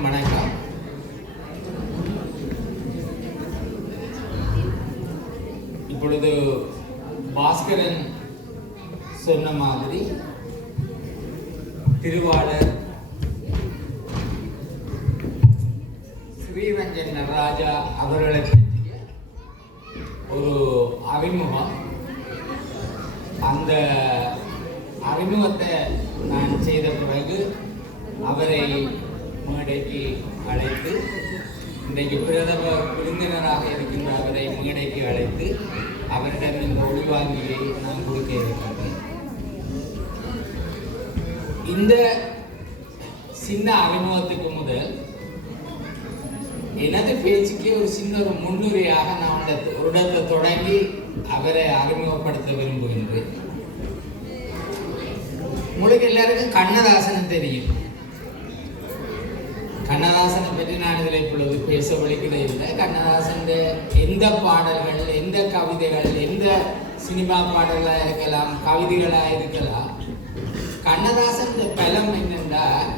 அனைவருக்கும் வணக்கம். இப்பொழுது பாஸ்கரன் சொன்ன மாதிரி திருவாளர் ஸ்ரீரஞ்சன் நடராஜா அவர்களை பற்றிய ஒரு அறிமுகம். அந்த அறிமுகத்தை நான் செய்த பிறகு அவரை மேடைக்கு அழைத்து, இன்றைக்கு பிரதம விருந்தினராக இருக்கின்ற அவரை மேடைக்கு அழைத்து அவரிடம் இந்த ஒளிவாங்கியை நான் கொடுக்க இருக்கிறேன். இந்த சின்ன அறிமுகத்துக்கு முதல் எனது பேச்சுக்கு ஒரு சின்ன ஒரு முன்னுரையாக நான் ஒரு இடத்தை தொடங்கி அவரை அறிமுகப்படுத்த விரும்புகின்றேன். உங்களுக்கு எல்லாருக்கும் கண்ணதாசனை தெரியும். கண்ணதாசனை பற்றி நான் இதில் இப்பொழுது பேச வலிக்கிறதே இல்லை. கண்ணதாசன் எந்த பாடல்கள், எந்த கவிதைகள், எந்த சினிமா பாடல்களாக இருக்கலாம், கவிதைகளாக இருக்கலாம், கண்ணதாசன் பலம் என்னென்றால்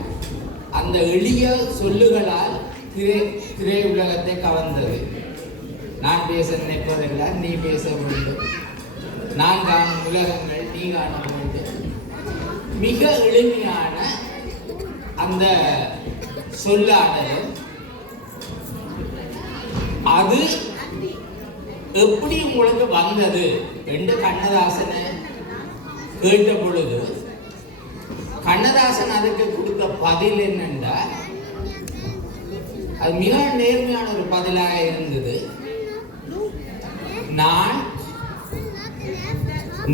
அந்த எளிய சொல்லுகளால் திரை உலகத்தை கவர்ந்தது. நான் பேச நினைப்பதெல்லாம் நீ பேச வேண்டும், நான் காணும் உலகங்கள் நீ காண வேண்டும். மிக எளிமையான அந்த சொல்லாடலும் அது எப்படி உங்களுக்கு வந்தது என்று கண்ணதாசனை கேட்ட பொழுது கண்ணதாசன் அதுக்கு கொடுத்த பதில் என்னென்றால் அது மிக நேர்மையான ஒரு பதிலாக இருந்தது. நான்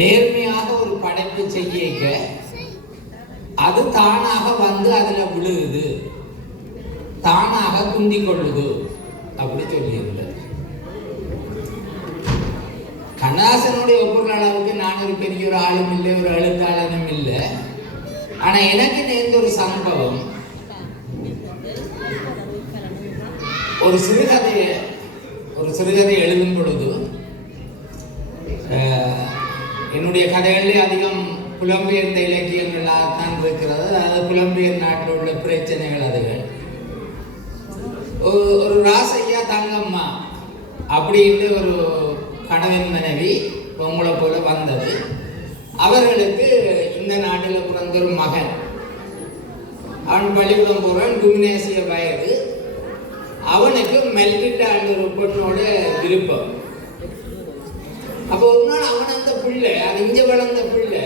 நேர்மையாக ஒரு படைப்பு செய்ய அது தானாக வந்து அதுல விழுகுது, தானாக குந்திக் கொள்ளுது அப்படி சொல்லியிருந்தது. கண்ணதாசனுடைய ஒப்புற அளவுக்கு நான் ஒரு பெரிய ஒரு ஆளும் இல்லை, ஒரு எழுத்தாளனும் இல்லை. ஆனா எனக்கு நேர்ந்த ஒரு சம்பவம், ஒரு சிறுகதை எழுதும் பொழுது என்னுடைய கதைகளிலே அதிகம் புலம்பெயர்ந்த இலக்கியங்களாக தான் இருக்கிறது. அதாவது புலம்பெயர் நாட்டில் உள்ள பிரச்சனைகள். அதுகள் ஒரு ராசையா தங்கம்மா அப்படின்னு ஒரு கணவன் மனைவி உங்களை போல வந்தது. அவர்களுக்கு இந்த நாட்டில் பிறந்த ஒரு மகன், அவன் பள்ளிக்கூடம் போகிறான், குமினேசிய வயது. அவனுக்கு மெல்டிட்டா ஒரு பொண்ணோட விருப்பம். அப்போ ஒரு நாள் அவன் அந்த பிள்ளை, அது இங்க வளர்ந்த பிள்ளை,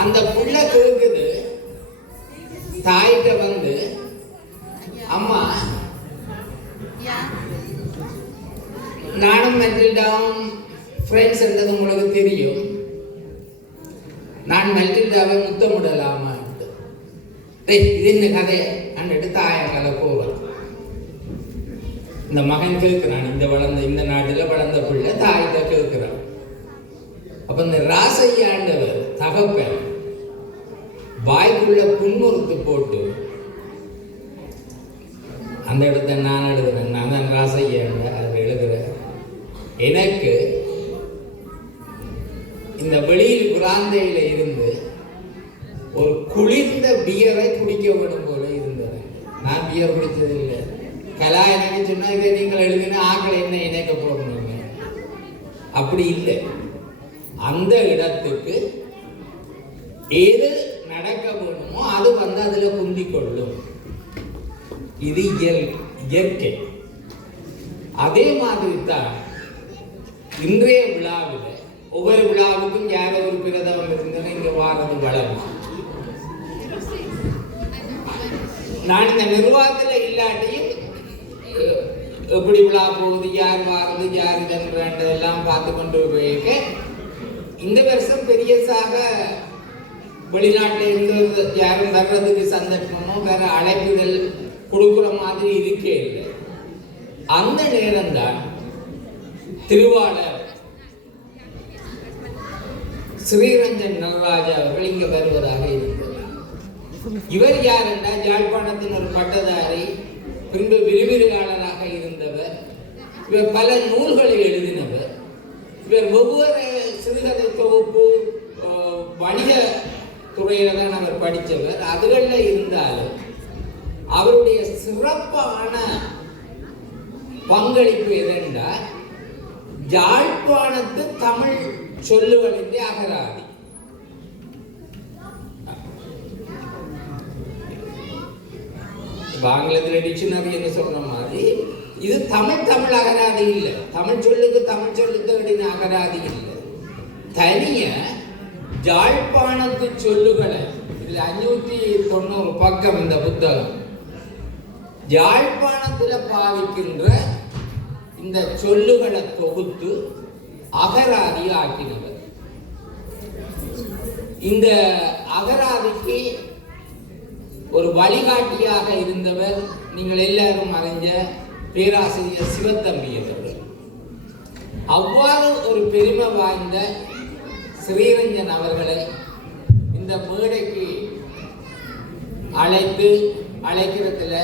அந்த பிள்ளை கேட்குது தாயிட்ட வந்து, அம்மா நானும் மெல்டிட்டாவும் ஃப்ரெண்ட்ஸ் என்றது உங்களுக்கு தெரியும், நான் மெல்டிட்டாவை முத்தமிடலாமா? இது என்ன கதை அன்ட்டு தாயங்களை போகிறோம். இந்த மகன் கேட்கிறான், இந்த நாட்டில் வளர்ந்த பிள்ளை தாயிட்ட கேட்கிறான். அப்ப இந்த ராசையாண்டவர் தகப்பன் வாய்க்குள்ள புன்முறுத்து போட்டு, அந்த இடத்த நான் எழுதுறேன், நான் தான் ராசையாண்ட அதில் எழுதுறேன். எனக்கு இந்த வெளியில் பிராந்தையில இருந்து ஒரு குளிர்ந்த பியரை குடிக்க வேண்டும் போல இருந்தது. நான் பியர் குடித்தது இல்லை. கலா எனக்கு சொன்னா இதை நீங்கள் எழுதினா ஆக்களை என்ன இணைக்க போறீங்க, அப்படி இல்லை. அந்த இடத்துக்கு ஏது நடக்க வேணுமோ அது வந்து அதுல குந்திக் கொள்ளும். இது இயற்கை. அதே மாதிரி தான் இன்றைய விழாவில் ஒவ்வொரு விழாவுக்கும் யாரோ ஒரு பிரதமர் இருந்தாலும் இங்க வாரது வளரும். நான் இந்த நிர்வாகத்தில் இல்லாட்டியும் எப்படி விழா போகுது, யார் வாரது, யார் இதெல்லாம் பார்த்து கொண்டு போயிருக்க. இந்த வருஷம் பெரியசாக வெளிநாட்டில் இருந்து யாரும் வர்றதுக்கு சந்தர்ப்பமோ வேற அழைப்புகள் கொடுக்குற மாதிரி இருக்கே இல்லை. அந்த நேரம்தான் திருவாளர் ஸ்ரீரஞ்சன் நடராஜா அவர்கள் இங்க வருவதாக இருந்தது. இவர் யார் என்றால் யாழ்ப்பாணத்தின் ஒரு பட்டதாரி, பின்பு விரிவிரியாளராக இருந்தவர். இவர் பல நூல்களை எழுதினவர். இவர் ஒவ்வொரு சிறுகதை தொகுப்பு வணிக துறையில தான் அவர் படித்தவர். அதுகளில் இருந்தாலும் அவருடைய சிறப்பான பங்களிப்பு எதென்றால் யாழ்ப்பாணத்து தமிழ் சொல்லுகளின் அகராதி. ஆங்கிலத்தில் டிக்ஷனரி என்று சொல்ற மாதிரி இது தமிழ் அகராதி இல்லை. தமிழ் சொல்லுக்கு அப்படின்னா அகராதி இல்லை. தனிய யாழ்ப்பாணத்து சொல்லுகளை இதுல 590 பக்கம் இந்த புத்தகம். யாழ்ப்பாணத்துல பாவிக்கின்ற இந்த சொல்லுகளை தொகுத்து அகராதி ஆக்கினவர். இந்த அகராதிக்கு ஒரு வழிகாட்டியாக இருந்தவர் நீங்கள் எல்லாரும் அறிஞ்ச பேராசிரியர் சிவத்தம்பி அவர்கள். அவ்வாறு ஒரு பெருமை வாய்ந்த ஸ்ரீரஞ்சன் அவர்களை இந்த மேடைக்கு அழைக்கிறதுல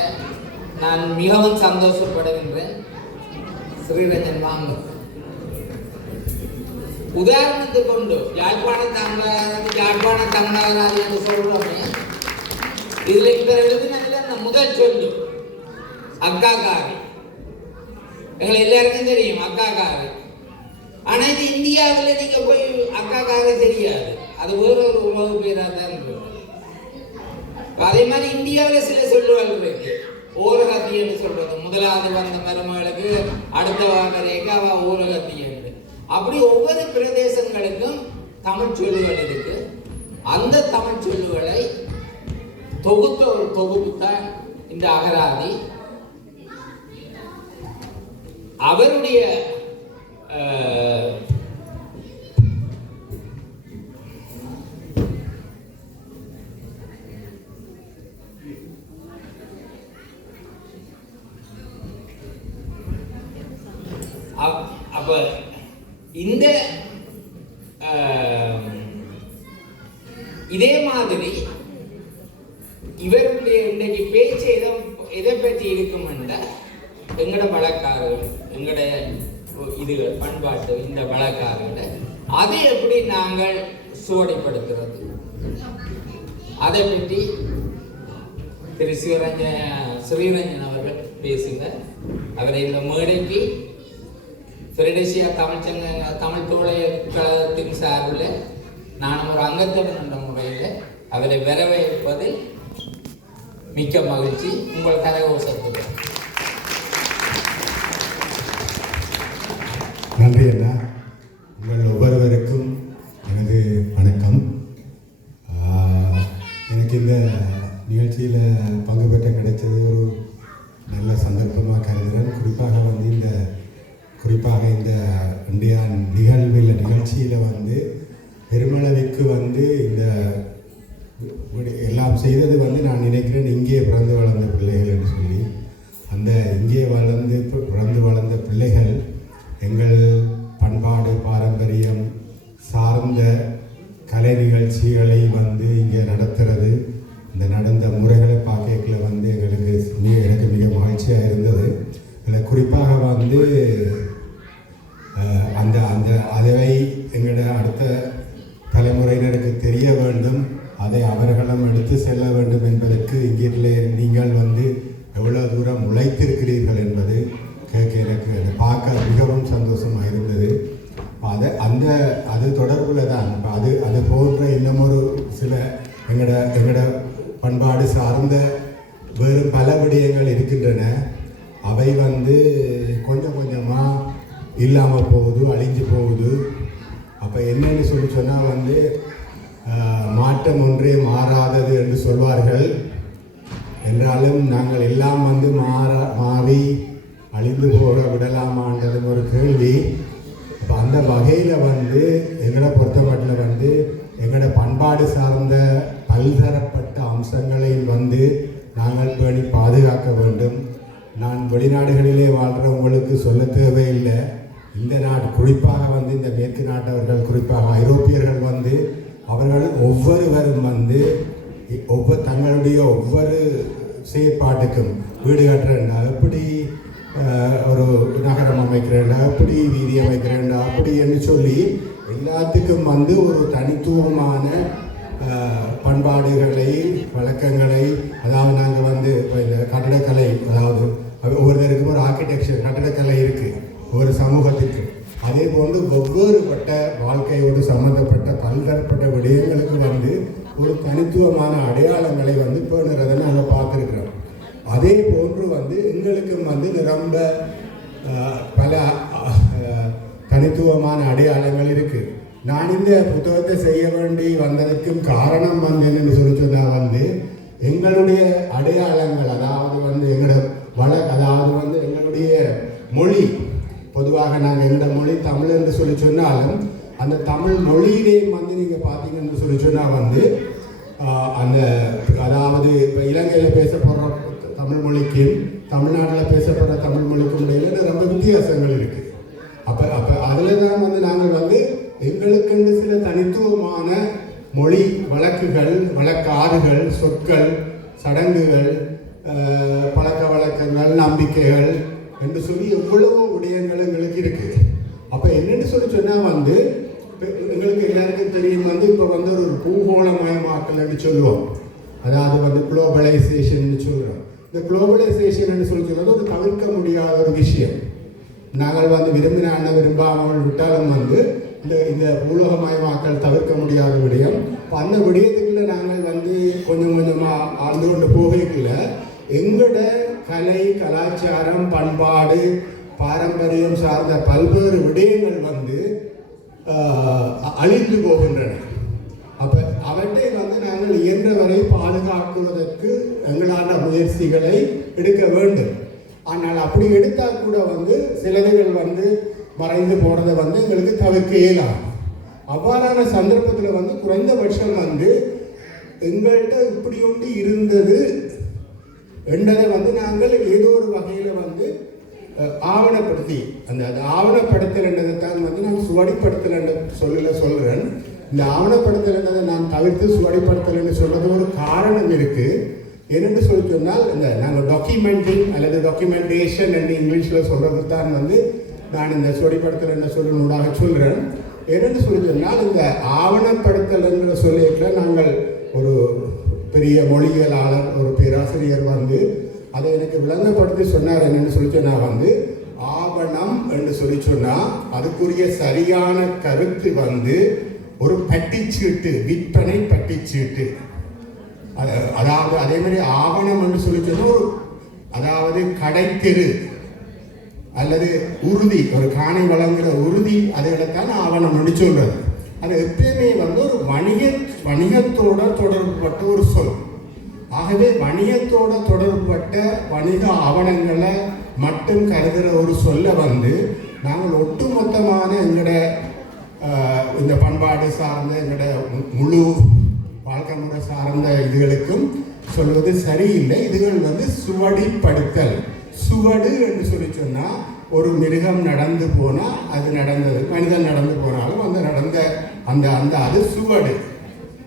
நான் மிகவும் சந்தோஷப்படுகின்றேன். ஸ்ரீரஞ்சன் வாங்க. உதாரணத்துக்கு கொண்டு யாழ்ப்பாண தமிழகராதி என்று சொல்றோமே, இதுல இவர் எழுதினதுல முதல் சொல்லு அக்காக்காரி. எங்களை எல்லாருக்கும் தெரியும் அக்காக்காரி. ஆனா இது இந்தியாவில் நீங்க போய் அக்காக்காரி தெரியாது, அது வேற ஒரு உறவு பேரா தான் இருக்கும். அதே மாதிரி இந்தியாவில் சில சொல்லுவாள் இருக்கு. ஓரகத்தி என்று சொல்றது, முதலாவது வந்த மருமகளுக்கு அடுத்த வாங்கறேக்கு அவ ஓரகத்தி என்று. அப்படி ஒவ்வொரு பிரதேசங்களுக்கும் தமிழ் சொல்லுகள் இருக்கு. அந்த தமிழ் சொல்லுகளை தொகுத்த ஒரு தொகுப்பு தான் இந்த அகராதி. அவருடைய அப்ப இந்த இதே மாதிரி இவருடைய இன்றைக்கு பேச்சு எதை பற்றி இருக்கும் என்றால் எங்கட வழக்காறுகள், எங்கட இதுகள் பண்பாட்டு இந்த வழக்காறுகளை அதை எப்படி நாங்கள் சுவடிப்படுத்துறது, அதை பற்றி திரு ஸ்ரீரஞ்சன் அவர்கள் பேசுவார். அவரை இந்த மேடைக்கு பிரெடேசியா தமிழ் தோழர் கழகத்தின் சார்பில் நான் ஒரு அங்கத்தவன் என்ற முறையில் அவரை வரவேற்பதில் மிக்க மகிழ்ச்சி. உங்கள் கரகோஷத்துக்கு நன்றி அண்ணா. உங்கள் ஒவ்வொருவருக்கும் எனது வணக்கம். எனக்கு இந்த நிகழ்ச்சியில் பங்கு பெற்ற கிடைச்சது ஒரு நல்ல சந்தர்ப்பமாக கருதுகிறேன். குறிப்பாக இந்த இந்தியா நிகழ்ச்சியில் பெருமளவிற்கு இந்த எல்லாம் செய்தது நான் நினைக்கிறேன் இங்கே பிறந்து வளர்ந்த பிள்ளைகள் என்று சொல்லி. அந்த இங்கே பிறந்து வளர்ந்த பிள்ளைகள் எங்கள் பண்பாடு பாரம்பரியம் சார்ந்த கலை நிகழ்ச்சிகளை இங்கே நடத்துறது, இந்த நடந்த முறைகளை பார்க்கல எனக்கு மிக மகிழ்ச்சியாக இருந்தது. அதில் குறிப்பாக அந்த அந்த அதை எங்களோட அடுத்த தலைமுறையினருக்கு தெரிய வேண்டும், அதை அவர்களும் எடுத்து செல்ல வேண்டும் என்பதற்கு இங்கே நீங்கள் எவ்வளோ தூரம் உழைத்திருக்கிறீர்கள் என்பது கேட்க எனக்கு பார்க்க மிகவும் சந்தோஷமாக இருந்தது. அது தொடர்பில் தான் அது போன்ற இன்னமொரு சில எங்களோட பண்பாடு சார்ந்த வேறு பல விடயங்கள் இருக்கின்றன. அவை கொஞ்சம் கொஞ்சமாக இல்லாமல் போகுது, அழிஞ்சு போகுது. அப்போ என்னன்னு சொன்னால் மாற்றம் ஒன்றே மாறாதது என்று சொல்வார்கள். என்றாலும் நாங்கள் எல்லாம் மாறி அழிந்து போக விடலாமான்றது ஒரு கேள்வி. அப்போ அந்த வகையில் எங்களை பொறுத்த மட்டும் எங்களோட பண்பாடு சார்ந்த பல்தரப்பட்ட அம்சங்களை நாங்கள் பேணி பாதுகாக்க வேண்டும். நான் வெளிநாடுகளிலே வாழ்கிறவங்களுக்கு சொல்ல தேவையில்லை. இந்த நாடு குறிப்பாக இந்த மேற்கு நாட்டவர்கள், குறிப்பாக ஐரோப்பியர்கள் அவர்கள் ஒவ்வொருவரும் தங்களுடைய ஒவ்வொரு செயற்பாட்டுக்கும் வீடு கட்டுறேன்டா, எப்படி ஒரு நகரம் அமைக்கிறேன்டா, எப்படி வீதி அமைக்கிறேன்டா, அப்படி என்று சொல்லி எல்லாத்துக்கும் ஒரு தனித்துவமான பண்பாடுகளை வழக்கங்களை, அதாவது நாங்கள் வந்து இந்த கட்டிடக்கலை, அதாவது ஒவ்வொருத்தருக்கும் ஒரு ஆர்கிடெக்சர் கட்டிடக்கலை இருக்குது ஒவ்வொரு சமூகத்திற்கு. அதே போன்று ஒவ்வொருபட்ட வாழ்க்கையோடு சம்பந்தப்பட்ட பல்வேறுபட்ட விடயங்களுக்கு வந்து ஒரு தனித்துவமான அடையாளங்களை வந்து பேணுறதை நாங்கள் பார்த்துருக்குறோம். அதே போன்று வந்து எங்களுக்கும் வந்து நிரம்ப பல தனித்துவமான அடையாளங்கள் இருக்குது. நான் இந்த புத்தகத்தை செய்ய வேண்டி வந்ததற்கும் காரணம் வந்து என்னென்னு சொன்னால் வந்து எங்களுடைய அடையாளங்கள், அதாவது வந்து எங்களோட அதாவது வந்து எங்களுடைய மொழி, பொதுவாக நாங்கள் எங்களோட மொழி தமிழ் என்று சொன்னாலும் அந்த தமிழ் மொழியிலே வந்து நீங்கள் பார்த்தீங்கன்னு சொன்னால் வந்து அந்த அதாவது இப்போ இலங்கையில் பேசப்படுற தமிழ் மொழிக்கும் தமிழ்நாட்டில் பேசப்படுற தமிழ் மொழிக்கும் இடையில ரொம்ப வித்தியாசங்கள் இருக்குது. அப்போ அதில் தான் வந்து நாங்கள் வந்து எங்களுக்கென்று சில தனித்துவமான மொழி வழக்குகள், வழக்காறுகள், சொற்கள், சடங்குகள், பழக்க வழக்கங்கள், நம்பிக்கைகள் என்று சொல்லி எவ்வளவோ விடயங்கள் எங்களுக்கு இருக்குது. அப்போ என்னென்னு சொன்னால் வந்து எங்களுக்கு எல்லாருக்கும் தெரியும் வந்து இப்போ வந்து ஒரு பூகோளமயமாக்கல்னு சொல்லுவோம். அதாவது வந்து குளோபலைசேஷன் சொல்கிறோம். இந்த குளோபலைசேஷன் சொல்கிறது ஒரு தவிர்க்க முடியாத ஒரு விஷயம். நாங்கள் வந்து விரும்பினான விரும்பாமல் விட்டாலும் வந்து இந்த பூலோகமயமாக்கல் தவிர்க்க முடியாத விடயம். அந்த விடயத்துக்குள்ள நாங்கள் வந்து கொஞ்சம் கொஞ்சமாக ஆழ்ந்து கொண்டு போகல எங்களோட கலை, கலாச்சாரம், பண்பாடு, பாரம்பரியம் சார்ந்த பல்வேறு விடயங்கள் வந்து அழிந்து போகின்றன. அப்போ அவற்றை வந்து நாங்கள் இயன்றவரை பாதுகாக்குவதற்கு எங்களான முயற்சிகளை எடுக்க வேண்டும். ஆனால் அப்படி எடுத்தால் கூட வந்து சிலதுகள் வந்து மறைந்து போகிறத வந்து எங்களுக்கு தவிர்க்க இயலாது. அவ்வாறான சந்தர்ப்பத்தில் வந்து குறைந்தபட்சம் வந்து எங்கள்கிட்ட இப்படி ஒன்று இருந்தது என்றதை வந்து நாங்கள் ஏதோ ஒரு வகையில் வந்து ஆவணப்படுத்தி அந்த ஆவணப்படுத்தல் என்றதை தான் வந்து நான் சுவடிப்படுத்தல் என்ற சொல்கிறேன். இந்த ஆவணப்படுத்தல் என்றதை நான் தவிர்த்து சுவடிப்படுத்தல் என்று சொல்றது ஒரு காரணம் இருக்குது. என்னென்று சொன்னால் இந்த நாங்கள் டாக்குமெண்டிங் அல்லது டாக்குமெண்டேஷன் என்று இங்கிலீஷில் சொல்கிறது தான் வந்து நான் இந்த சுவடிப்படுத்தல் என்ற சொல்லினூடாக சொல்கிறேன். என்னென்னு சொன்னால் இந்த ஆவணப்படுத்தல் என்ற சொல்லியிருக்கிற நாங்கள் ஒரு பெரிய மொழியியலாளர், ஒரு பேராசிரியர் வந்து அதை எனக்கு விளங்கப்படுத்தி சொன்னார். என்னென்னு சொன்னால் வந்து ஆவணம் என்று சொன்னால் அதுக்குரிய சரியான கருத்து வந்து ஒரு பட்டிச்சீட்டு, விற்பனை பட்டிச்சீட்டு. அதாவது அதே மாதிரி ஆவணம் என்று சொன்னால் ஒரு அதாவது கடைத்தெரு அல்லது உறுதி, ஒரு காணி வழங்குகிற உறுதி, அதைத்தான் ஆவணம் என்று சொல்றது. அது எப்பயுமே வந்து ஒரு வணிகத்தோட தொடர்புபட்ட ஒரு சொல். ஆகவே வணிகத்தோட தொடர்புபட்ட வணிக ஆவணங்களை மட்டும் கருதுகிற ஒரு சொல்ல வந்து நாங்கள் ஒட்டுமொத்தமான எங்களோட இந்த பண்பாடு சார்ந்த எங்களோட முழு வாழ்க்கை முறை சார்ந்த இதுகளுக்கும் சொல்வது சரியில்லை. இதுகள் வந்து சுவடிப்படுத்தல். சுவடு என்று சொன்னால் ஒரு மிருகம் நடந்து போனால் அது நடந்தது, மனிதன் நடந்து போனாலும் அந்த நடந்த அந்த அந்த அது சுவடு.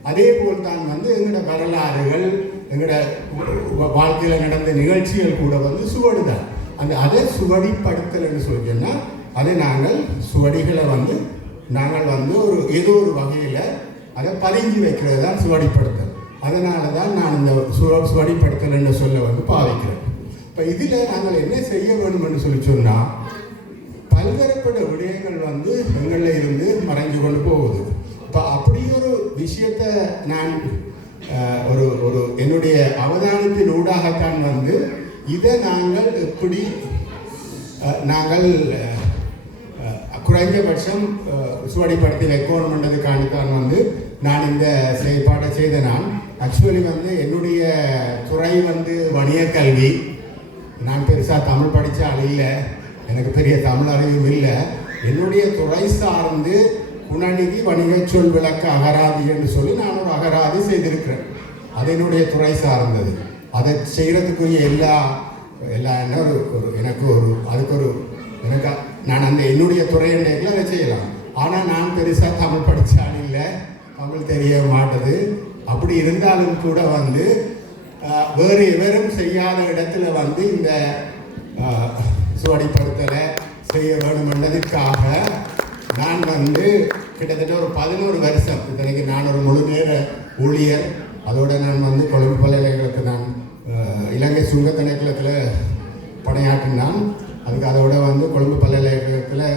அதே போல் தான் வந்து எங்களோட வரலாறுகள், எங்களோட வாழ்க்கையில் நடந்த நிகழ்ச்சிகள் கூட வந்து சுவடு தான். அதை சுவடிப்படுத்தல் என்று சொன்னால் அதை நாங்கள் சுவடிகளை வந்து நாங்கள் வந்து ஒரு ஏதோ ஒரு வகையில் அதை பதிஞ்சு வைக்கிறது தான் சுவடிப்படுத்தல். அதனால தான் நான் இந்த சுவடிப்படுத்தல் என்று சொல்ல வந்து பாவிக்கிறேன். இப்போ இதில் நாங்கள் என்ன செய்ய வேண்டும் என்று சொன்னால் பல்வேறுபட்ட விடயங்கள் வந்து எங்களில் இருந்து மறைஞ்சு கொண்டு போகுது. இப்போ அப்படி ஒரு விஷயத்தை நான் ஒரு என்னுடைய அவதானத்தின் ஊடாகத்தான் வந்து இதை நாங்கள் எப்படி நாங்கள் குறைந்தபட்சம் சுவடிப்படுத்தி வைக்கணுன்றதுக்கான வந்து நான் இந்த செயற்பாட்டை செய்த. நான் ஆக்சுவலி வந்து என்னுடைய துறை வந்து வணிக கல்வி. நான் பெருசாக தமிழ் படித்த ஆள் இல்லை, எனக்கு பெரிய தமிழ் அறிவும் இல்லை. என்னுடைய துறை சார்ந்து குணநிதி வணிக சொல் விளக்க அகராதி என்று சொல்லி நான் ஒரு அகராதி செய்திருக்கிறேன். அது என்னுடைய துறை சார்ந்தது. அதை செய்கிறதுக்குரிய எல்லா என்ன ஒரு எனக்கு ஒரு அதுக்கு ஒரு எனக்கு நான் அந்த என்னுடைய துறை என்றைக்குள்ள அதை செய்யலாம். ஆனால் நான் பெருசாக தமிழ் படித்த ஆள் இல்லை, தமிழ் தெரிய மாட்டது. அப்படி இருந்தாலும் கூட வந்து வேறு எவரும் செய்யாத இடத்துல வந்து இந்த சுவடிப்படுத்தலை செய்ய வேண்டும் என்பதற்காக நான் வந்து கிட்டத்தட்ட ஒரு 11 வருஷம், இத்தனைக்கு நான் ஒரு முழு நேர ஊழியர். அதோட நான் வந்து கொழும்பு பல்கலைக்கழகத்துக்கு நான் இலங்கை சுங்க திணைக்களத்தில் பணியாற்றினான். அதுக்கு அதோட வந்து கொழும்பு பல்கலைக்கழகத்தில்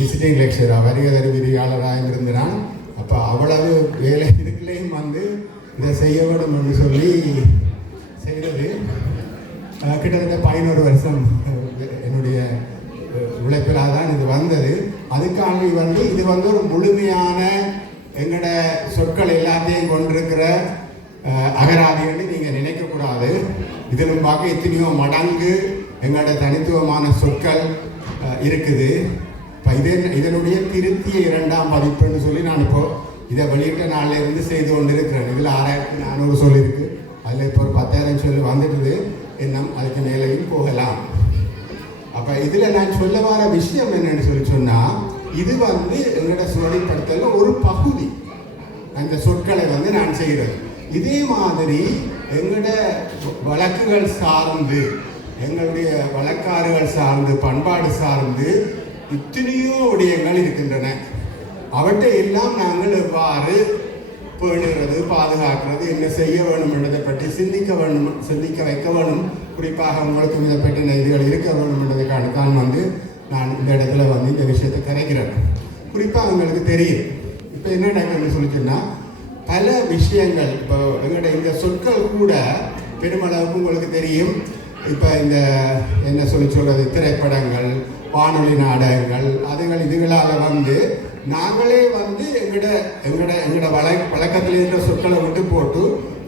விசிட்டிங் லெக்சராக வருகை விரிவாளராக இருந்தினான். அப்போ அவ்வளவு வேலை இதுக்குள்ளேயும் வந்து இதை செய்ய வேண்டும் என்று சொல்லி செய்தது. கிட்டத்தட்ட 11 வருஷம் என்னுடைய உழைப்பிலாக தான் இது வந்தது. அதுக்காண்டி வந்து இது வந்து ஒரு முழுமையான எங்களோட சொற்கள் எல்லாத்தையும் கொண்டிருக்கிற அகராதின்னு நீங்கள் நினைக்கக்கூடாது. இதிலும் பார்க்க எத்தனையோ மடங்கு எங்களோட தனித்துவமான சொற்கள் இருக்குது. இப்போ இதனுடைய திருத்திய 2ஆம் பதிப்புன்னு சொல்லி நான் இப்போது இதை வெளியிட்ட நாளிலிருந்து செய்து கொண்டு இருக்கிறேன். இதில் 6400 சொல் இருக்குது. அதில் இப்போ ஒரு 10,000 சொல்லி வந்துடுது. இன்னும் அதுக்கு மேலேயும் போகலாம். அப்போ இதில் நான் சொல்ல வர விஷயம் என்னன்னு சொல்லி சொன்னால், இது வந்து எங்களோட சுவடிப்படுத்தல ஒரு பகுதி. அந்த சொற்களை வந்து நான் செய்கிறது. இதே மாதிரி எங்களோட வழக்குகள் சார்ந்து, எங்களுடைய வழக்காறுகள் சார்ந்து, பண்பாடு சார்ந்து இத்தனையோ விடயங்கள் இருக்கின்றன. அவற்றை எல்லாம் நாங்கள் எவ்வாறு பேணுகிறது, பாதுகாக்கிறது, என்ன செய்ய வேணும் என்பதை பற்றி சிந்திக்க வைக்க வேணும். குறிப்பாக உங்களுக்கு இதை பற்றின இதுகள் இருக்க வேணும் என்பதற்கான தான் வந்து நான் இந்த இடத்துல வந்து இந்த விஷயத்தை கரைக்கிறேன். குறிப்பாக உங்களுக்கு தெரியும் இப்போ என்ன நடக்குதுன்னு சொல்லிச்சுன்னா, பல விஷயங்கள் இப்போ எங்களோட இந்த சொற்கள் கூட பெருமளவுக்கு உங்களுக்கு தெரியும். இப்போ இந்த என்ன சொல்கிறது, திரைப்படங்கள், வானொலி நாடகங்கள், இதுகளால் வந்து நாங்களே வந்து எங்களோட வழக்கத்தில் இருக்கிற சொற்களை விட்டு போட்டு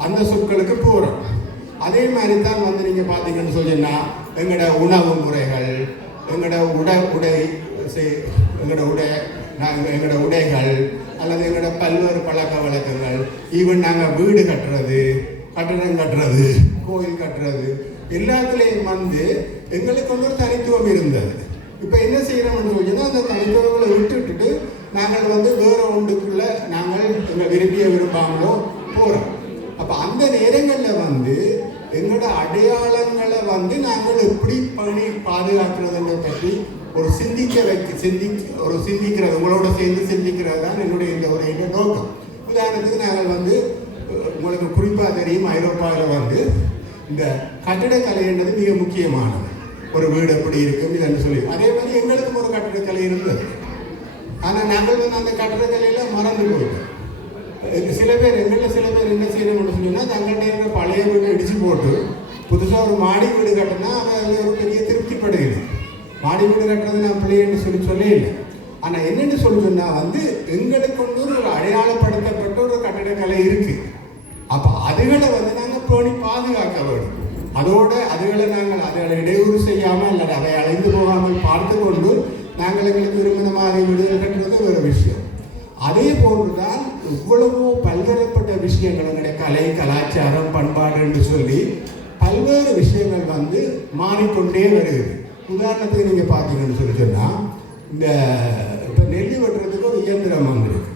அந்த சொற்களுக்கு போகிறோம். அதே மாதிரி தான் வந்து நீங்கள் பார்த்தீங்கன்னு சொன்னீங்கன்னா, எங்களோட உணவு முறைகள், எங்களோட எங்களோட உடைகள் அல்லது எங்களோட பல்வேறு பழக்க வழக்கங்கள், ஈவன் நாங்கள் வீடு கட்டுறது, கட்டடம் கட்டுறது, கோயில் கட்டுறது, எல்லாத்துலேயும் வந்து எங்களுக்கு வந்து ஒரு தனித்துவம் இருந்தது. இப்போ என்ன செய்கிறோம்னு சொல்லிச்சுன்னா, அந்த தனித்துவங்களை விட்டுட்டு நாங்கள் வந்து வேறு ஒன்றுக்குள்ளே நாங்கள் எங்கள் விரும்பாமலோ போகிறோம். அப்போ அந்த நேரங்களில் வந்து எங்களோட அடையாளங்களை வந்து நாங்கள் எப்படி பண்ணி பாதுகாக்கிறதுன்ற பற்றி ஒரு சிந்திக்கிறது, உங்களோட சேர்ந்து சிந்திக்கிறது தான் என்னுடைய நோக்கம். உதாரணத்துக்கு நாங்கள் வந்து உங்களுக்கு குறிப்பாக தெரியும், ஐரோப்பாவில் வந்து இந்த கட்டிடக்கலைன்றது மிக முக்கியமானது. ஒரு வீடு எப்படி இருக்கும் இதுன்னு சொல்லி, அதே மாதிரி எங்களுக்கும் ஒரு கட்டிடக்கலை இருந்தது. ஆனால் நாங்கள் வந்து அந்த கட்டிடக்கலையில் மறந்து போயிட்டோம். எங்களில் சில பேர் என்ன செய்யணும்னு சொன்னீங்கன்னா, தங்கள்கிட்ட இருக்கிற பழைய வீடு இடித்து போட்டு புதுசாக ஒரு மாடி வீடு கட்டினா அதில் ஒரு பெரிய திருப்திப்படுகிறது. மாடி வீடு கட்டுறது நான் பிள்ளைன்னு சொல்லவே இல்லை. ஆனால் என்னென்னு சொல்லுன்னா வந்து எங்களுக்கு வந்து ஒரு அடையாளப்படுத்தப்பட்ட ஒரு கட்டிடக்கலை இருக்குது. அப்போ அதுகளை வந்து நாங்கள் பேணி பாதுகாக்க வேண்டும். அதுகளை நாங்கள் இடையூறு செய்யாமல் அல்லது அதை அழைந்து போகாமல் பார்த்து கொண்டு நாங்கள் எங்களுக்கு விரும்பின மாதிரி வீடுகள் கட்டுறது ஒரு விஷயம். அதே போன்றுதான் இவ்வளவோ பல்வேறுபட்ட விஷயங்கள், எங்களுடைய கலை, கலாச்சாரம், பண்பாடு என்று சொல்லி பல்வேறு விஷயங்கள் வந்து மாறிக்கொண்டே வருகிறது. உதாரணத்துக்கு நீங்கள் பார்த்தீங்கன்னு சொல்லி சொன்னால், இந்த இப்போ நெல்லி வெட்டுறதுக்கு ஒரு இயந்திரம் வந்துருக்கு,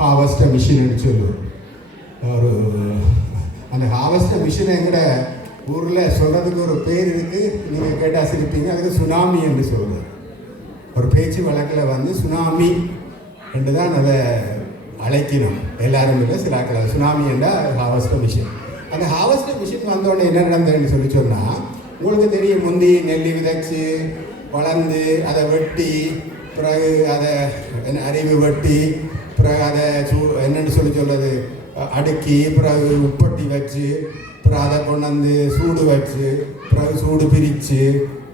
ஹார்வெஸ்டர் மிஷின்னு சொல்லுவோம். அந்த ஹார்வெஸ்டர் மிஷினை எங்கட ஊரில் சொல்கிறதுக்கு ஒரு பேர் இருக்குது. நீங்கள் கேட்டால் சிரிப்பீங்க. அதுக்கு சுனாமி என்று சொல்கிறது. ஒரு பேச்சு வழக்கில் வந்து சுனாமி என்று தான் அதை அழைக்கணும். எல்லாரும் இல்லை, சில ஆக்கள் சுனாமி என்றால் ஹார்வெஸ்டர் மிஷின். அந்த ஹார்வெஸ்டர் மிஷின் வந்தோடனே என்ன நடந்ததுன்னு சொல்லி சொன்னால், உங்களுக்கு தெரியும், முந்தி நெல்லி விதைச்சி வளர்ந்து அதை வெட்டி பிறகு அதை அரிவு வெட்டி பிறகு அதை என்னென்னு சொல்கிறது அடுக்கி பிறகு உப்பட்டி வச்சு பிறகு அதை கொண்டாந்து சூடு வச்சு பிறகு சூடு பிரித்து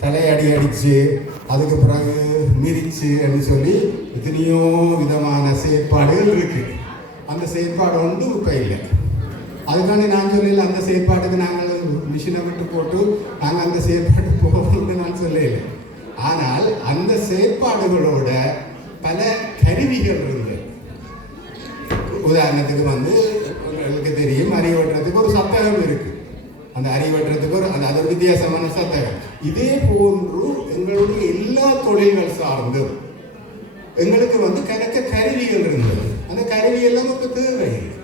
தலையடி அடித்து அதுக்கு பிறகு மிரிச்சு என்று சொல்லி எத்தனையோ விதமான செயற்பாடுகள் இருக்குது. அந்த செயற்பாடு ஒன்றும் இப்போ இல்லை. அதுக்காண்டி நான் சொல்லல, அந்த செயற்பாட்டுக்கு நாங்கள் மிஷினை விட்டு போட்டு நாங்கள் அந்த செயற்பாடு போகணும்னு நான் சொல்லலை. ஆனால் அந்த செயற்பாடுகளோட பல கருவிகள் இருந்தது. உதாரணத்துக்கு வந்து உங்களுக்கு தெரியும், அறிவற்றத்துக்கு ஒரு சத்தகம் இருக்கு. அந்த அறிவற்றத்துக்கு அது ஒரு வித்தியாசமான சத்தகம். இதே போன்று எங்களுடைய எல்லா தொழில்கள் சார்ந்தும் எங்களுக்கு வந்து கருவிகள் இருந்தது. அந்த கருவியெல்லாம் இப்போ தேவையில்லை.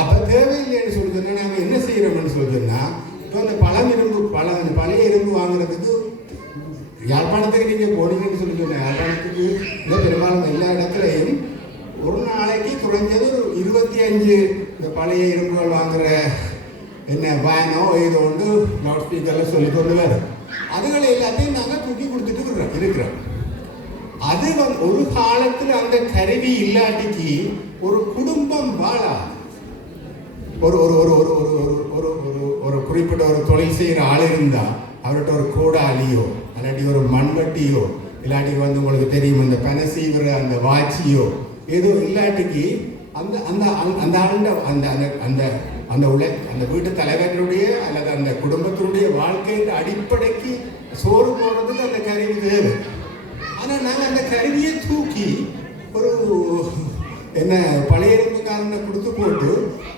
அப்போ தேவையில்லைன்னு சொல்லி சொன்னா நாங்கள் என்ன செய்யறோம்னு சொல்லி சொன்னா, இப்போ அந்த பழைய இரும்பு வாங்குறதுக்கு யாழ்ப்பாணத்துக்கு நீங்கள் போனீங்கன்னு சொல்லி சொன்னேன். யாழ்ப்பாணத்துக்கு இல்லை, பெரும்பாலும் எல்லா இடத்துலையும் ஒரு நாளைக்கு குறைஞ்சது ஒரு 25 இந்த பழைய இரும்புகள் வாங்குற என்ன வேனோ ஏதோ ஒன்று லவுட் ஸ்பீக்கரில் சொல்லி கொண்டு வரும். அதுகளை எல்லாத்தையும் நாங்கள் தூக்கி கொடுத்துட்டு இருக்கிறோம். அது ஒரு காலத்தில் அந்த கருவி இல்லாட்டிக்கு ஒரு குடும்பம் வாழாது. ஒரு ஒரு ஒரு ஒரு ஒரு ஒரு ஒரு ஒரு குறிப்பிட்ட ஒரு தொழில் செய்கிற ஆள் இருந்தால் அவர்கிட்ட ஒரு கோடாலியோ இல்லாட்டி ஒரு மண்வட்டியோ இல்லாட்டி உங்களுக்கு தெரியும் அந்த பனசீவிர அந்த வாட்சியோ ஏதோ இல்லாட்டிக்கு அந்த அந்த அந்த ஆண்ட அந்த அந்த அந்த அந்த வீட்டு தலைவர்களுடைய அல்லது அந்த குடும்பத்தினுடைய வாழ்க்கையின் அடிப்படைக்கு சோறு போடுறதுக்கு அந்த கருவி தேவை. ஆனால் நாங்கள் அந்த கருவியை தூக்கி ஒரு என்ன பழைய இரும்புக்காரனை கொடுத்து போட்டு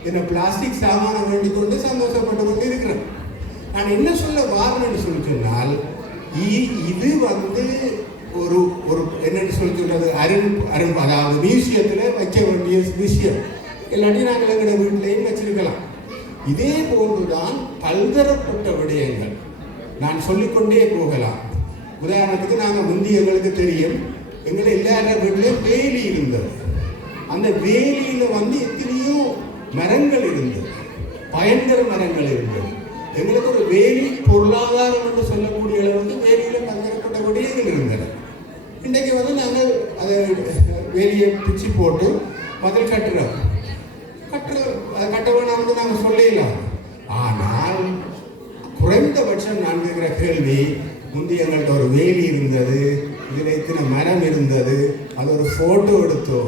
என்ன பிளாஸ்டிக் சாமானை வேண்டி கொண்டு சந்தோஷப்பட்டு கொண்டு இருக்கிறேன். நான் என்ன சொல்ல வாரேன்னு சொல்லி சொன்னால் இது ஒரு ஒரு என்னென்னு சொல்லி சொல்றது அதாவது மியூசியத்தில் வைக்க வேண்டிய விஷயம் இல்லாட்டி நாங்கள் எங்களோட வீட்டிலையும் வச்சிருக்கலாம். இதே போன்றுதான் பல்தரப்பட்ட விடயங்கள் நான் சொல்லிக்கொண்டே போகலாம். உதாரணத்துக்கு நாங்கள் முந்தி எங்களுக்கு தெரியும் எங்களை எல்லார வீட்டிலையும் வேலி இருந்தது. அந்த வேலியில் எத்தனையோ மரங்கள் இருந்தது, பயங்கர மரங்கள் இருந்தது. எங்களுக்கு ஒரு வேலி பொருளாதாரம் என்று சொல்லக்கூடிய அளவுக்கு வேலியில் பல்தரப்பட்ட விடயங்கள் இருந்தன. இன்றைக்கு நாங்கள் அதை வேலியை பிச்சு போட்டு மதில் கட்டுறோம். கட்ட வேணாம் நாங்கள் சொல்லலாம். ஆனால் குறைந்தபட்சம் நான் கேட்கிற கேள்வி, முந்தி எங்கள்கிட்ட ஒரு வேலி இருந்தது, இதில் இத்தனை மரம் இருந்தது, அது ஒரு ஃபோட்டோ எடுத்தோ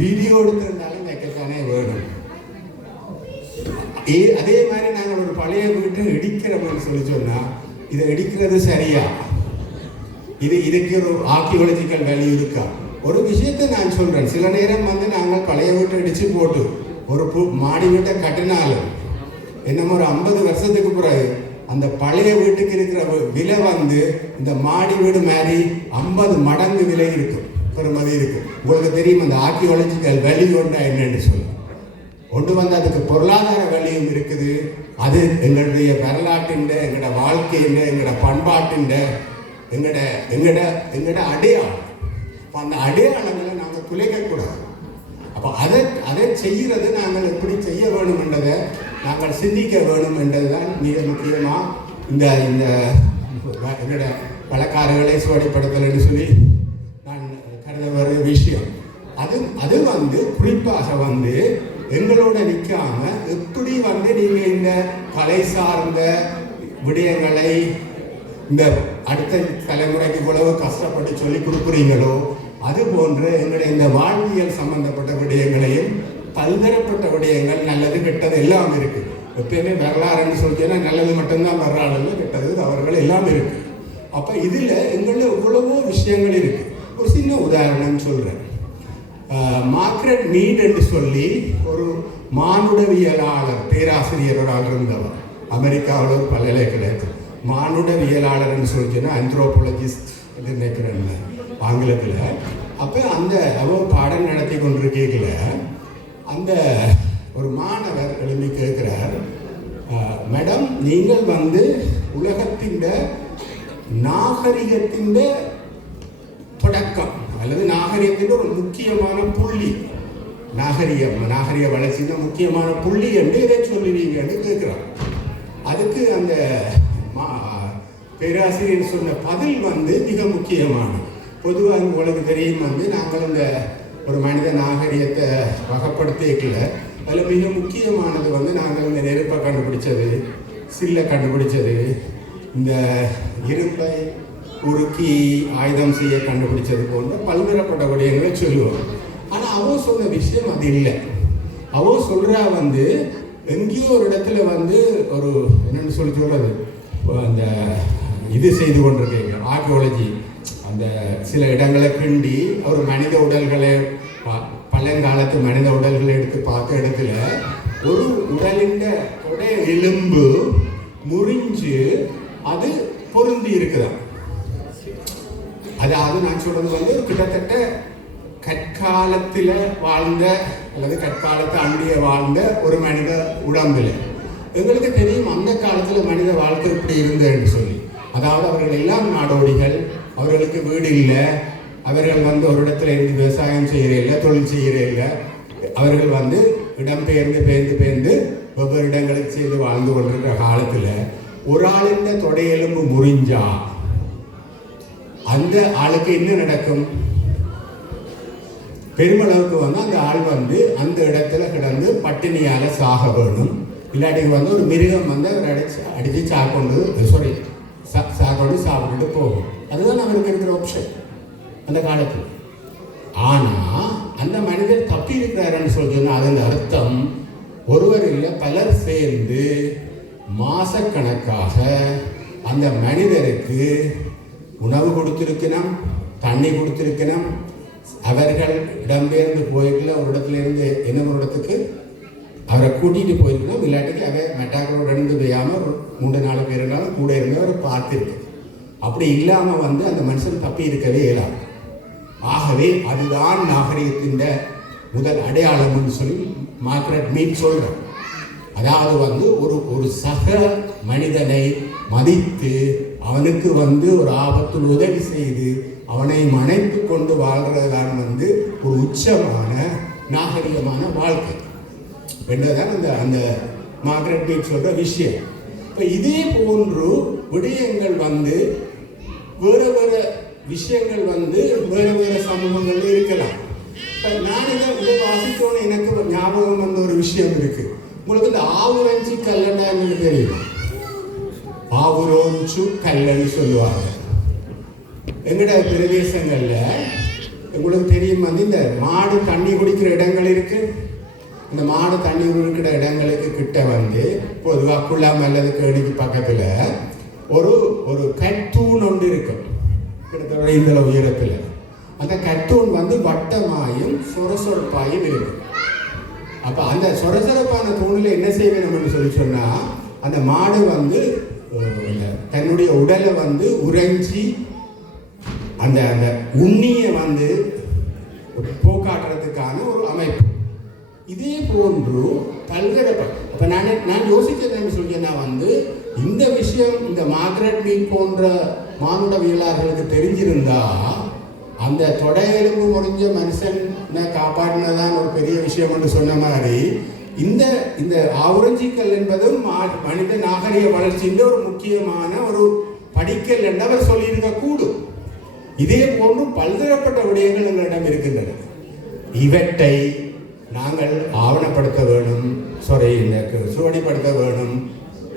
வீடியோ எடுத்திருந்தாலும் வைக்கத்தானே வேணும். அதே மாதிரி நாங்கள் ஒரு பழைய வீட்டை இடிக்கிறோம்னு சொல்லி சொன்னால் இதை இடிக்கிறது சரியா? இதுக்கு ஒரு ஆர்கியோலஜிக்கல் வேல்யூ இருக்கா? ஒரு விஷயத்தை நான் சொல்கிறேன். சில நேரம் நாங்கள் பழைய வீட்டை இடித்து போட்டு ஒரு மாடி வீட்டை கட்டினாலும் என்னமோ ஒரு 50 வருஷத்துக்கு பிறகு அந்த பழைய வீட்டுக்கு இருக்கிற விலை இந்த மாடி வீடு மாதிரி 50 மடங்கு விலை இருக்கும், பெருமதி இருக்கும். உங்களுக்கு தெரியும் அந்த ஆர்கியோலஜிக்கல் வேல்யூ ஒன்றா என்னன்னு சொல்லி ஒன்று அதுக்கு பொருளாதார வேல்யூவும் இருக்குது. அது எங்களுடைய வரலாற்றின், எங்களோட வாழ்க்கையின், எங்களோட பண்பாட்டின், எங்களோட அடையாளம். அப்போ அந்த அடையாளங்களை நாங்கள் குலைக்கக்கூடாது. அப்போ அதை செய்கிறது நாங்கள் எப்படி செய்ய வேணும் என்றதை நாங்கள் சிந்திக்க வேணும் என்றது தான் மிக முக்கியமாக இந்த எங்களோட பழக்காரர்களை சுவடிப்படுத்தல் சொல்லி நான் கருத வர விஷயம். அது குறிப்பாக எங்களோட நிற்காம எப்படி நீங்கள் இந்த கலை சார்ந்த விடயங்களை இந்த அடுத்த தலைமுறைக்கு இவ்வளவு கஷ்டப்பட்டு சொல்லி கொடுக்குறீங்களோ அது போன்று எங்களுடைய இந்த வாழ்வியல் சம்பந்தப்பட்ட விடயங்களையும் பல்தரப்பட்ட விடயங்கள் நல்லது கெட்டது எல்லாம் இருக்கு. எப்பயுமே வரலாறுன்னு சொல்லினா நல்லது மட்டும்தான் வரலாறு, கெட்டது அவர்கள் எல்லாம் இருக்கு. அப்போ இதில் எங்களில் எவ்வளவோ விஷயங்கள் இருக்கு. ஒரு சின்ன உதாரணம் சொல்கிறேன். மார்க்ரெட் மீட் என்று சொல்லி ஒரு மானுடவியலாளர் பேராசிரியர் ஒரு ஆள் இருந்தவர். அமெரிக்காவில் ஒரு பல்கலைக்கழகத்தில் மானுடவியலாளர்னு சொல்லிச்சுன்னா ஆந்த்ரோபாலஜிஸ்ட் நினைக்கிறேன் ஆங்கிலத்தில். அப்போ அவர் பாடம் நடத்தி கொண்டிருக்கீங்கள அந்த ஒரு மாணவர் எழுதி கேட்குறார், மேடம் நீங்கள் உலகத்தின் நாகரிகத்தின் தொடக்கம் அல்லது நாகரிகத்தின் ஒரு முக்கியமான புள்ளி, நாகரிக வளர்ச்சியின் முக்கியமான புள்ளி என்று இதை சொல்லுவீங்கன்னு கேட்குறார். அதுக்கு அந்த பேராசிரியர் சொன்ன பதில் மிக முக்கியமானது. பொதுவாக உங்களுக்கு தெரியும் நாங்கள் இந்த ஒரு மனித நாகரிகத்தை வகைப்படுத்திக்கல. அதில் மிக முக்கியமானது நாங்கள் இந்த நெருப்பை கண்டுபிடிச்சது, சில்லை கண்டுபிடிச்சது, இந்த இரும்பை உருக்கி ஆயுதம் செய்ய கண்டுபிடிச்சது போன்ற பல்வேறுபட்ட விடயங்களை சொல்லுவோம். ஆனால் அவன் சொன்ன விஷயம் அது இல்லை. அவன் சொல்கிறா எங்கேயோ ஒரு இடத்துல ஒரு என்னென்னு சொல்கிறது அந்த இது செய்து கொண்டிருக்கீங்க ஆர்கியோலஜி. அந்த சில இடங்களை கிண்டி ஒரு மனித உடல்களை பழங்காலத்து மனித உடல்களை எடுத்து பார்த்த இடத்துல ஒரு உடலின் கொடை எலும்பு முறிஞ்சு அது பொருந்தி இருக்குதான். அதாவது நான் சொல்றது கிட்டத்தட்ட கற்காலத்தில் வாழ்ந்த அல்லது கற்காலத்தை அண்டிய வாழ்ந்த ஒரு மனித உடம்புல. எங்களுக்கு தெரியும் அந்த காலத்தில் மனித வாழ்க்கை இப்படி இருந்ததுன்னு சொல்லி. அதாவது அவர்கள் எல்லாம் நாடோடிகள், அவர்களுக்கு வீடு இல்லை, அவர்கள் வந்து ஒரு இடத்துல இருந்து விவசாயம் செய்கிறதில்லை, தொழில் செய்கிறதில்லை. அவர்கள் வந்து பெயர்ந்து ஒவ்வொரு இடங்களுக்கு செய்து வாழ்ந்து கொண்டிருக்கிற காலத்தில் ஒரு ஆளின் தொடையெலும்பு முறிஞ்சா அந்த ஆளுக்கு என்ன நடக்கும்? பெருமளவுக்கு வந்து அந்த ஆள் வந்து அந்த இடத்துல கிடந்து பட்டினியால் சாக வேணும். இல்லாட்டி வந்து ஒரு மிருகம் வந்து அவர் அடித்து சாக்கொண்டு சாப்பிட்டுட்டு போகும். அதுதான் அவருக்கு இருக்கிற ஆப்ஷன் அந்த காலத்தில். ஆனால் அந்த மனிதர் தப்பி இருக்கிறாருன்னு சொல்லிச்சுன்னா அதன் அர்த்தம் ஒருவர் இல்லை பலர் சேர்ந்து மாசக்கணக்காக அந்த மனிதருக்கு உணவு கொடுத்திருக்கணும், தண்ணி கொடுத்திருக்கணும். அவர்கள் இடம்பெயர்ந்து போயிருக்கல ஒரு இடத்துல இருந்து இன்னொரு இடத்துக்கு அவரை கூட்டிகிட்டு போயிருக்கணும். இல்லாட்டிக்கு அதை மெட்டாக்களோட இருந்து பெய்யாமல் ஒரு 3-4 பேருனாலும் கூட இருந்து அவரை பார்த்துருக்கு. அப்படி இல்லாமல் வந்து அந்த மனுஷன் தப்பி இருக்கவே இயலாது. ஆகவே அதுதான் நாகரிகத்தின் முதல் அடையாளம்னு சொல்லி மார்கரெட் மீட் சொல்கிறார். அதாவது வந்து ஒரு சக மனிதனை மதித்து அவனுக்கு வந்து ஒரு ஆபத்தில் உதவி செய்து அவனை மனைத்து கொண்டு வாழ்கிறதான் வந்து ஒரு உச்சமான நாகரிகமான வாழ்க்கை என்றதான் அந்த மார்கரெட் மீட் சொல்கிற விஷயம். இப்போ இதே போன்று விடயங்கள் வந்து வேறு வேறு விஷயங்கள் வந்து வேறு வேறு சமூகங்கள் இருக்கலாம். இப்போ நான் இதை வாசித்தோன்னு எனக்கு ஞாபகம் வந்த ஒரு விஷயம் இருக்குது. உங்களுக்கு இந்த ஆவுரஞ்சி கல்லண்டா என்னன்னு தெரியும்? ஆவுரோஞ்சு கல்லன்னு சொல்லுவாங்க. எங்கட பிரதேசங்களில் உங்களுக்கு தெரியும் வந்து இந்த மாடு தண்ணி குடிக்கிற இடங்கள் இருக்கு. இந்த மாடு தண்ணி குடிக்கிற இடங்களுக்கு கிட்ட வந்து பொதுவாக குளம் அல்லது கேணிக்கு பக்கத்தில் ஒரு கத்தூன் ஒன்று இருக்கும். கிட்டத்தட்ட இந்த உயரத்தில் அந்த கத்தூன் வந்து வட்டமாயும் சொரசொரப்பாயும் இருக்கும். அப்போ அந்த சொரசொரப்பான தூணில் என்ன செய்யணும்னு சொன்னால் அந்த மாடு வந்து தன்னுடைய உடலை வந்து உறைஞ்சி அந்த அந்த உண்ணியை வந்து போக்காட்டுறதுக்கான ஒரு அமைப்பு. இதே போன்று பல்வேறுபட்ட அப்போ நான் யோசிக்கிறேன்னு சொல்லினா வந்து இந்த விஷயம் இந்த மார்கரெட் மீட் போன்ற மானுடவியலாளர்களுக்கு தெரிஞ்சிருந்தா அந்த தொடையெலும்பு முறிஞ்ச மனுஷனை காப்பாற்றினதான் ஒரு பெரிய விஷயம் என்று சொன்ன மாதிரி இந்த ஆவுரஞ்சிக்கல் என்பதும் மனித நாகரிக வளர்ச்சியின் ஒரு முக்கியமான ஒரு படிக்கல் என்று அவர் சொல்லியிருக்க கூடும். இதே போன்று பல்வேறுபட்ட விடயங்கள் எங்களிடம் இருக்கின்றன. இவற்றை நாங்கள் ஆவணப்படுத்த வேணும், சுவடிப்படுத்த வேணும்.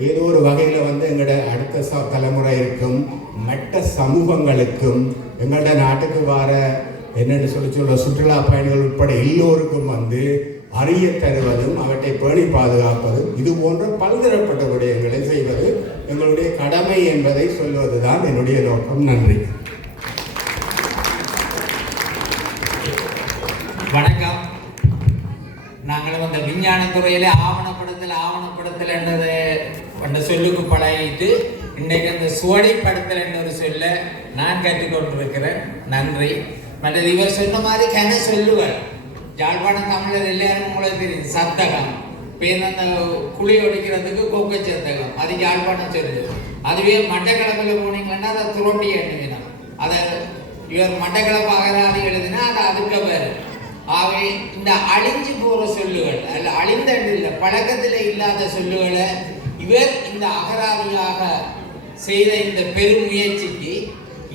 ஏதோ ஒரு வகையில் வந்து எங்களோட அடுத்த தலைமுறை இருக்கும் மற்ற சமூகங்களுக்கும் எங்களோட நாட்டுக்கு வர என்னென்னு சொல்ல சுற்றுலா பயணிகள் உட்பட எல்லோருக்கும் வந்து அறிய தருவதும் அவற்றை பேணி பாதுகாப்பதும் இது போன்ற பல்வேறுபட்ட விடயங்களை செய்வது எங்களுடைய கடமை என்பதை சொல்வதுதான் என்னுடைய நோக்கம். நன்றி. வணக்கம். நாங்களும் அந்த விஞ்ஞானத்துறையில ஆவணப்படுத்தல் என்ற சொல்லுக்கு பழகிட்டு இன்றைக்கு அந்த சுவடிப்படுத்தல் என்ற ஒரு சொல்ல நான் கற்றுக்கொண்டிருக்கிறேன். நன்றி. மற்றது இவர் சொன்ன மாதிரி கன சொல்லுகள் யாழ்ப்பாணம் தமிழர் எல்லாருக்கும் உங்களுக்கு தெரியும். சத்தகம் பேர் அந்த குழி ஒடிக்கிறதுக்கு கொக்கை சத்தகம், அது யாழ்ப்பாணம் சொல்லுது. அதுவே மட்டக்களப்பில் போனீங்கன்னா அதை துரோட்டி எண்ணுவினா அதை இவர் மட்டக்களப்பு அகராதி எழுதினா அது அதுக்கு பேர். ஆகவே இந்த அழிஞ்சு போகிற சொல்லுகள் அல்ல அழிந்த இல்லை பழக்கத்தில் இல்லாத சொல்லுகளை இவர் இந்த அகராதியாக செய்த இந்த பெரும் முயற்சிக்கு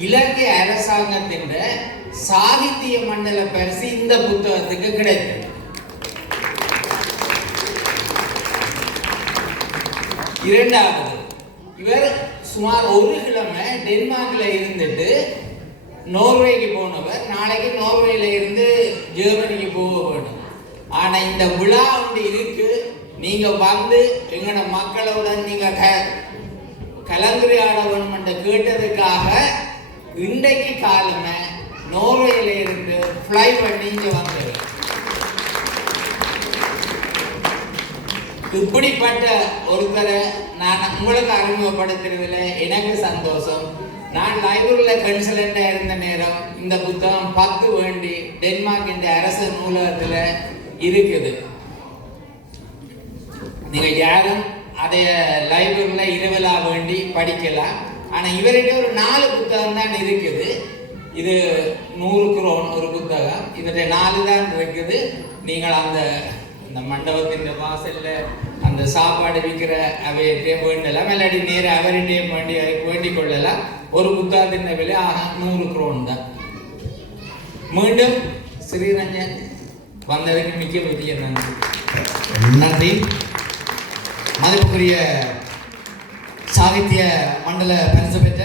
இலங்கை அரசாங்கத்தின் சாகித்ய மண்டல பரிசு இந்த புத்தகத்துக்கு கிடைத்தது. இரண்டாவது, இவர் சுமார் ஒரு கிழமை டென்மார்க்ல இருந்துட்டு நோர்வேக்கு போனவர். நாளைக்கு நோர்வேல இருந்து ஜெர்மனிக்கு போக வேண்டும். ஆனா இந்த விழா ஒன்று இருக்கு, நீங்க வந்து எங்களோட மக்களுடன் நீங்க கலந்துரையாட வேணும் என்று கேட்டதுக்காக இன்றைக்கு காலமே நோர்வேல இருந்து ஃப்ளை பண்ணி இங்க வந்தது. இப்படிப்பட்ட ஒருத்தரை நான் உங்களுக்கு அறிமுகப்படுத்துறதுல எனக்கு சந்தோஷம். நான் லைப்ரரியில் கன்சல்டண்டாக இருந்த நேரம் இந்த புத்தகம் 10 வேண்டி டென்மார்க் என்ற அரசு நூலகத்தில் இருக்குது. நீங்கள் யாரும் அதை லைப்ரரியில் இரவலாக வேண்டி படிக்கலாம். ஆனால் இவர்கிட்ட ஒரு 4 புத்தகம் தான் இருக்குது. இது 100 குரோன் ஒரு புத்தகம். இதனுடைய 4 தான் இருக்குது. நீங்கள் அந்த மண்டபத்தின் வாசல்ல அந்த சாப்பாடு விற்கிற அவையிட்டே வேண்டலாம், இல்லாட்டி நேர அவர்கிட்டே வேண்டிக் கொள்ளலாம். ஒரு புத்தகத்தின் விலை 100 குரோன் தான். மீண்டும் ஸ்ரீரஞ்சன் வந்ததுக்கு மிக்க பெரிய நன்றி. மதிப்புக்குரிய சாகித்ய மண்டல பரிசு பெற்ற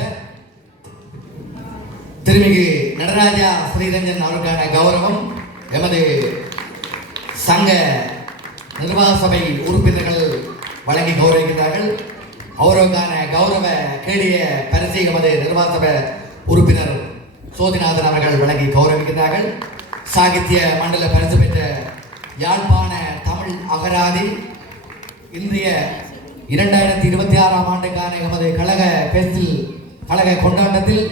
திருமிகு நடராஜா ஸ்ரீரஞ்சன் அவருக்கான கௌரவம் எமது சங்க நிர்வாக சபை உறுப்பினர்கள் வழங்கி கௌரவிக்கிறார்கள். அவருக்கான கௌரவ கேடிய பரிசை எமது நிர்வாக சபை உறுப்பினர் சோதிநாதன் அவர்கள் வழங்கி கௌரவிக்கிறார்கள். சாகித்ய மண்டல பரிசு பெற்ற யாழ்ப்பாண தமிழ் அகராதி இன்றைய 2026ஆம் ஆண்டுக்கான எமது கழக பென்சில் கழக கொண்டாட்டத்தில்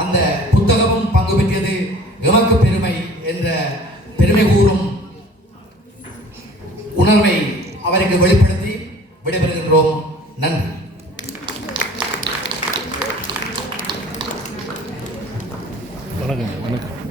அந்த புத்தகமும் பங்கு பெற்றது எமக்கு பெருமை என்ற பெருமை கூறும் உணர்வை அவருக்கு வெளிப்படுத்தி விடைபெறுகின்றோம். நன்றி. வணக்கம்.